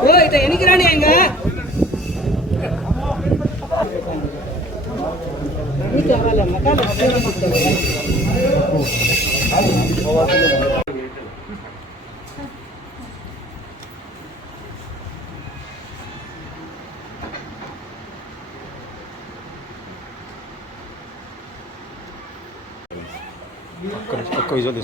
ஓ இதை எனிக்கிறானே எங்க ఒక్క విజువల్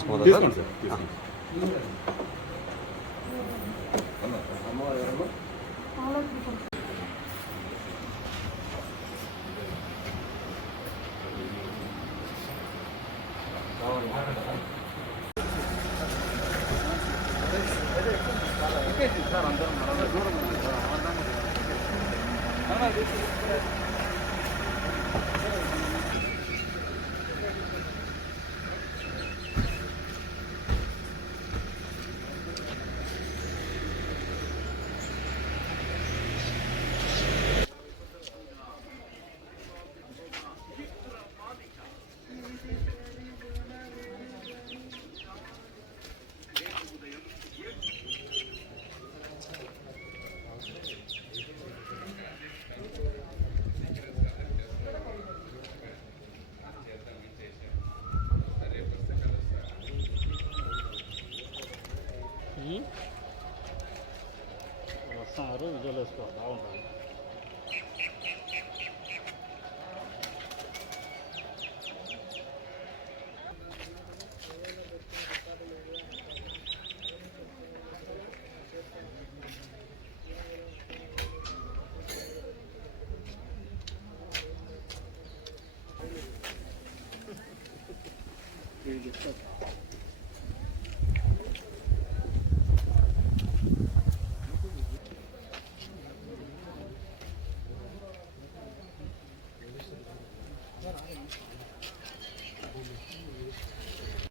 Thank you. వస్తున్నారు విజువల్ వేసుకో బాగుంటుంది Here you.